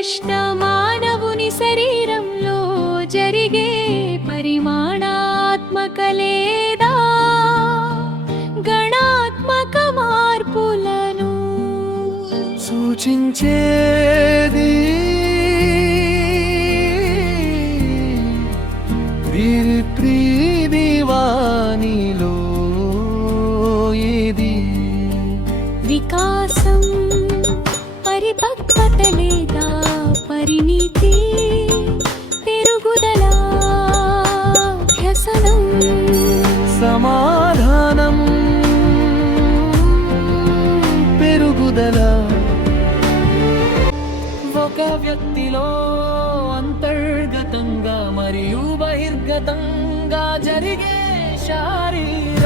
ప్రశ్న మానవుని శరీరంలో జరిగే పరిమాణాత్మక లేదా గణాత్మక మార్పులను సూచించేది ప్రీదివానిలో ఏది వికాసం పరిపక్వత లేదా పరిణితి పెరుగుదల వ్యసనం సమాధానం పెరుగుదల ఒక వ్యక్తిలో అంతర్గతంగా మరియు బహిర్గతంగా జరిగే శారీరక